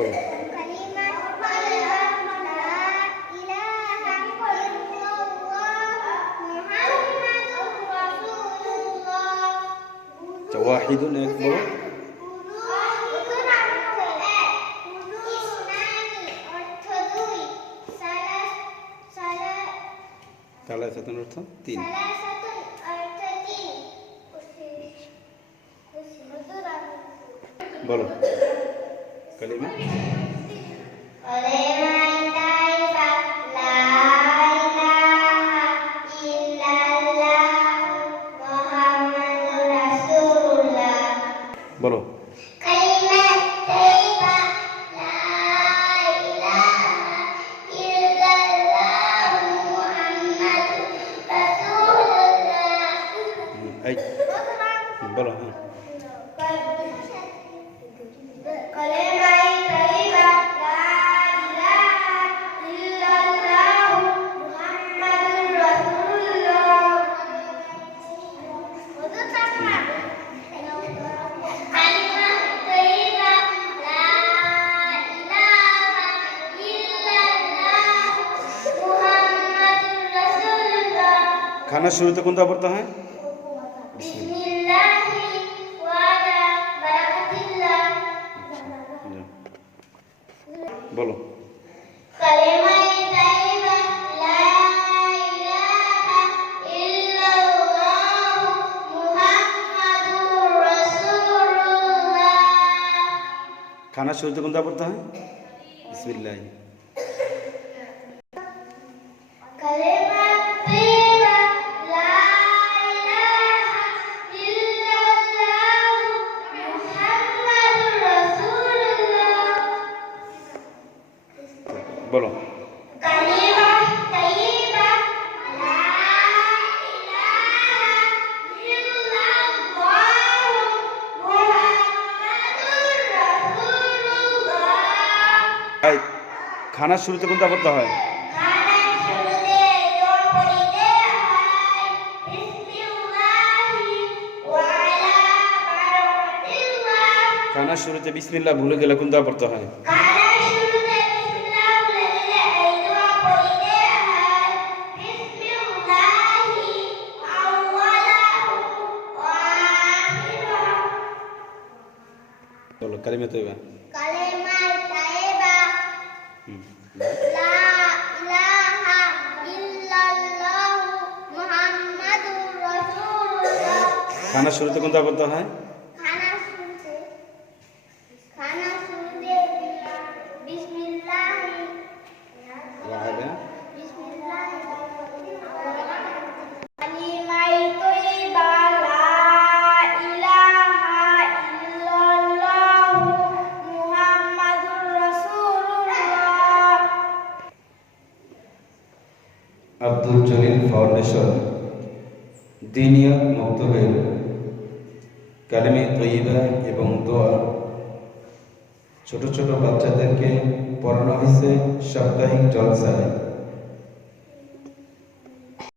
বলো। ওয়াহিদুন এক বলো। সালাসাতুন অর্থ তিন। বলো কালিমা। বলো বলো। खाना शुरू কোনটা পড়তে হয়? বলো খানা শুরুতে কোনটা পড়তে হয়? বিসমিল্লাহ। বলো খানা শুরুতে কোনটা পড়তে হয়? খানা শুরুতে বিসমিল্লাহ ভুলে গেলে কোনটা পড়তে হয়? বলো কালিমা তৈবা। খানা শুরুতে কোনটা বলতে হয়? আব্দুল জলিল ফাউন্ডেশন দিনিয়াত মক্তবের কালিমে তৈয়্যিবা এবং দোয়া ছোট ছোট বাচ্চাদেরকে পড়ানো হয়েছে সাপ্তাহিক জলসায়।